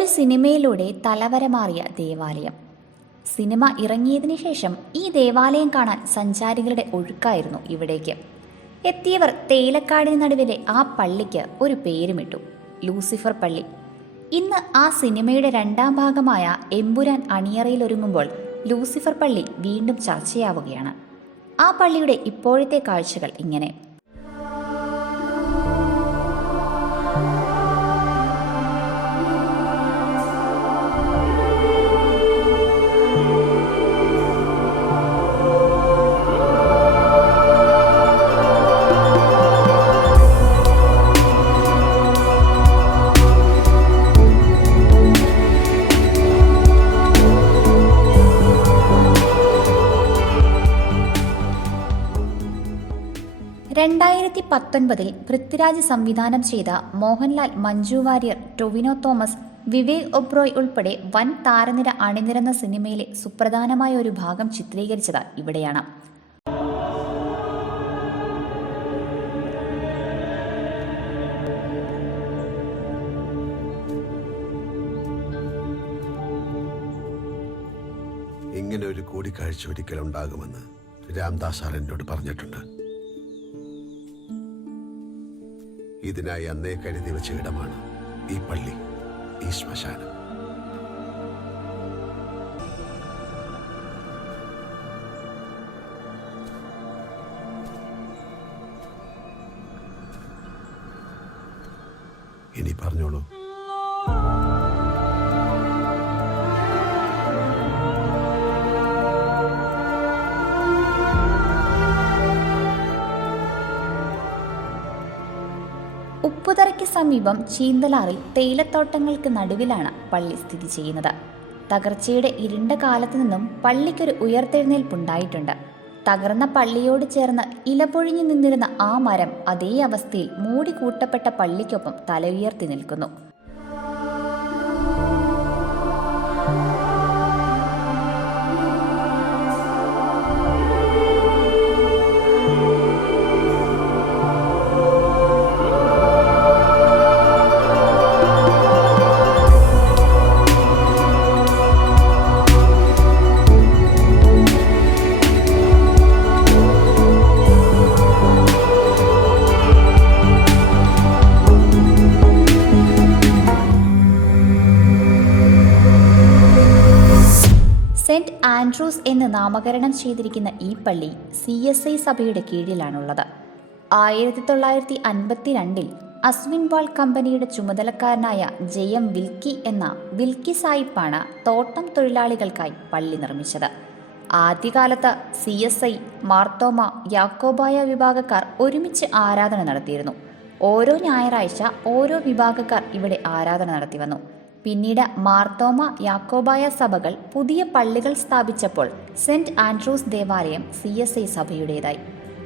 ഒരു സിനിമയിലൂടെ തലവര മാറിയ ദേവാലയം. സിനിമ ഇറങ്ങിയതിനു ശേഷം ഈ ദേവാലയം കാണാൻ സഞ്ചാരികളുടെ ഒഴുക്കായിരുന്നു ഇവിടേക്ക്. എത്തിയവർ തേയിലക്കാടിന് നടുവിലെ ആ പള്ളിക്ക് ഒരു പേരുമിട്ടു. ലൂസിഫർ പള്ളി. ഇന്ന് ആ സിനിമയുടെ രണ്ടാം ഭാഗമായ എമ്പുരാൻ അണിയറയിൽ ഒരുങ്ങുമ്പോൾ ലൂസിഫർ പള്ളി വീണ്ടും ചർച്ചയാവുകയാണ്. ആ പള്ളിയുടെ ഇപ്പോഴത്തെ കാഴ്ചകൾ ഇങ്ങനെ. രണ്ടായിരത്തി പത്തൊൻപതിൽ പൃഥ്വിരാജ് സംവിധാനം ചെയ്ത മോഹൻലാൽ മഞ്ജു വാര്യർ ടൊവിനോ തോമസ് വിവേക് ഒബ്രോയ് ഉൾപ്പെടെ വൻ താരനിര അണിനിരന്ന സിനിമയിലെ സുപ്രധാനമായ ഒരു ഭാഗം ചിത്രീകരിച്ചത് ഇവിടെയാണ്. ഇങ്ങനെ ഒരു കൂടിക്കാഴ്ച ഒരിക്കലുണ്ടാകുമെന്ന് രാംദാസ് സാർ എന്നോട് പറഞ്ഞിട്ടുണ്ട്. ഇതിനായി അന്നേ കരുതി വെച്ച ഇടമാണ് ഈ പള്ളി ഈ ശ്മശാനം. ഇനി പറഞ്ഞോളൂ. സമീപം ചീന്തലാറിൽ തേയിലത്തോട്ടങ്ങൾക്ക് നടുവിലാണ് പള്ളി സ്ഥിതി ചെയ്യുന്നത്. തകർച്ചയുടെ ഇരുണ്ട കാലത്തു നിന്നും പള്ളിക്കൊരു ഉയർത്തെഴുന്നേൽപ്പുണ്ടായിട്ടുണ്ട്. തകർന്ന പള്ളിയോട് ചേർന്ന് ഇലപൊഴിഞ്ഞു നിന്നിരുന്ന ആ മരം അതേ അവസ്ഥയിൽ മൂടിക്കൂട്ടപ്പെട്ട പള്ളിക്കൊപ്പം തലയുയർത്തി നിൽക്കുന്നു. ആൻഡ്രൂസ് എന്ന് നാമകരണം ചെയ്തിരിക്കുന്ന ഈ പള്ളി സി എസ് ഐ സഭയുടെ കീഴിലാണുള്ളത്. ആയിരത്തി തൊള്ളായിരത്തി അൻപത്തിരണ്ടിൽ അസ്വിൻ വാൾ കമ്പനിയുടെ ചുമതലക്കാരനായ ജയം വിൽക്കി എന്ന വിൽക്കി സായിപ്പാണ് തോട്ടം തൊഴിലാളികൾക്കായി പള്ളി നിർമ്മിച്ചത്. ആദ്യകാലത്ത് C S I Marthoma Yakobaya വിഭാഗക്കാർ ഒരുമിച്ച് ആരാധന നടത്തിയിരുന്നു. ഓരോ ഞായറാഴ്ച ഓരോ വിഭാഗക്കാർ ഇവിടെ ആരാധന നടത്തി വന്നു പിന്നീട് മാർത്തോമ യാക്കോബായ സഭകൾ പുതിയ പള്ളികൾ സ്ഥാപിച്ചപ്പോൾ സെന്റ് ആൻഡ്രൂസ് ദേവാലയം സി എസ് ഐ സഭയുടേതായി.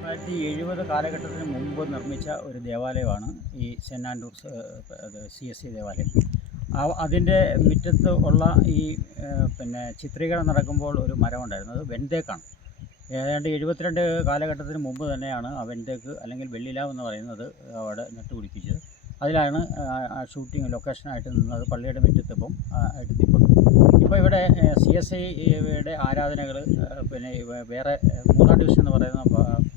ആയിരത്തി എഴുപത് കാലഘട്ടത്തിന് മുമ്പ് നിർമ്മിച്ച ഒരു ദേവാലയമാണ് ഈ saint Andrews C S C ദേവാലയം. അതിന്റെ മുറ്റത്ത് ഉള്ള ഈ പിന്നെ ചിത്രീകരണം നടക്കുമ്പോൾ ഒരു മരം ഉണ്ടായിരുന്നു. അത് വെൻതേക്കാണ്. ഏതാണ്ട് എഴുപത്തിരണ്ട് കാലഘട്ടത്തിന് മുമ്പ് തന്നെയാണ് ആ വെൻതേക്ക് അല്ലെങ്കിൽ വെള്ളിലാവ് എന്ന് പറയുന്നത് അവിടെ നട്ടുപിടിപ്പിച്ചത്. അതിലാണ് ഷൂട്ടിംഗ് ലൊക്കേഷനായിട്ട് നിന്നത്. പള്ളിയുടെ മുറ്റത്തിപ്പം ആയിട്ട് നിൽക്കുന്നത് ഇപ്പോൾ ഇവിടെ സി എസ് ഐയുടെ ആരാധനകൾ പിന്നെ വേറെ മൂന്നാം ഡിവിഷൻ എന്ന് പറയുന്ന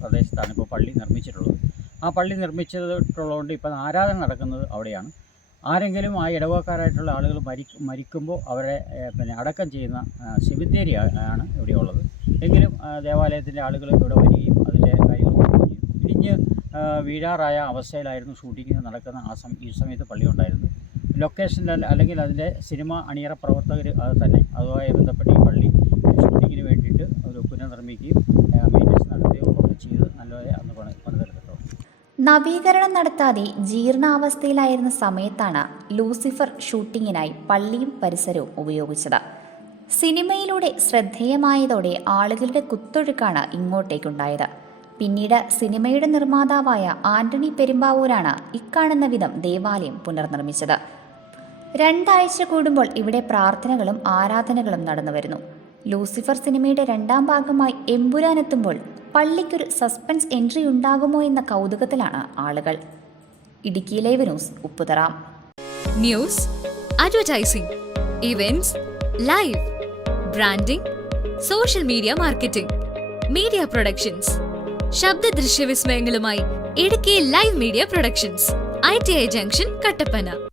പ്രദേശത്താണ് ഇപ്പോൾ പള്ളി നിർമ്മിച്ചിട്ടുള്ളത്. ആ പള്ളി നിർമ്മിച്ചിട്ടുള്ളതുകൊണ്ട് ഇപ്പം ആരാധന നടക്കുന്നത് അവിടെയാണ്. ആരെങ്കിലും ആ ഇടവക്കാരായിട്ടുള്ള ആളുകൾ മരി മരിക്കുമ്പോൾ അവരെ പിന്നെ അടക്കം ചെയ്യുന്ന സെമിത്തേരി ആണ് ഇവിടെയുള്ളത്. എങ്കിലും ദേവാലയത്തിന്റെ ആളുകൾ ഇവിടെ വരികയും അതിന്റെ കാര്യങ്ങൾ ഇടിഞ്ഞ് വീഴാറായ അവസ്ഥയിലായിരുന്നു ഷൂട്ടിംഗ് നടക്കുന്ന ആ സമയം ഈ സമയത്ത് പള്ളി ഉണ്ടായിരുന്നത്. ലൊക്കേഷനിൽ അല്ലെങ്കിൽ അതിന്റെ സിനിമ അണിയറ പ്രവർത്തകർ അത് തന്നെ. അതുമായി ബന്ധപ്പെട്ട് ഈ പള്ളി ഷൂട്ടിങ്ങിന് വേണ്ടിയിട്ട് ഒരു പുനർനിർമ്മിക്കുകയും മെയിന്റെസ് നടത്തുകയും ഒക്കെ ചെയ്ത് നല്ലതായി അന്ന് പണി നവീകരണം നടത്താതെ ജീർണാവസ്ഥയിലായിരുന്ന സമയത്താണ് ലൂസിഫർ ഷൂട്ടിങ്ങിനായി പള്ളിയും പരിസരവും ഉപയോഗിച്ചത്. സിനിമയിലൂടെ ശ്രദ്ധേയമായതോടെ ആളുകളുടെ കുത്തൊഴുക്കാണ് ഇങ്ങോട്ടേക്കുണ്ടായത്. പിന്നീട് സിനിമയുടെ നിർമ്മാതാവായ ആന്റണി പെരുമ്പാവൂരാണ് ഇക്കാണുന്ന വിധം ദേവാലയം പുനർനിർമ്മിച്ചത്. രണ്ടാഴ്ച കൂടുമ്പോൾ ഇവിടെ പ്രാർത്ഥനകളും ആരാധനകളും നടന്നു വരുന്നു. ലൂസിഫർ സിനിമയുടെ രണ്ടാം ഭാഗമായി എമ്പുരാനെത്തുമ്പോൾ പള്ളിക്കൊരു സസ്പെൻസ് എൻട്രി ഉണ്ടാകുമോ എന്ന കൗതുകത്തിലാണ് ആളുകൾ. Idukki live news Upputhara. News advertising events live branding social media marketing media productions. ശബ്ദ ദൃശ്യ വിസ്മയങ്ങളുമായി Idukki live media productions. I T I junction Kattappana.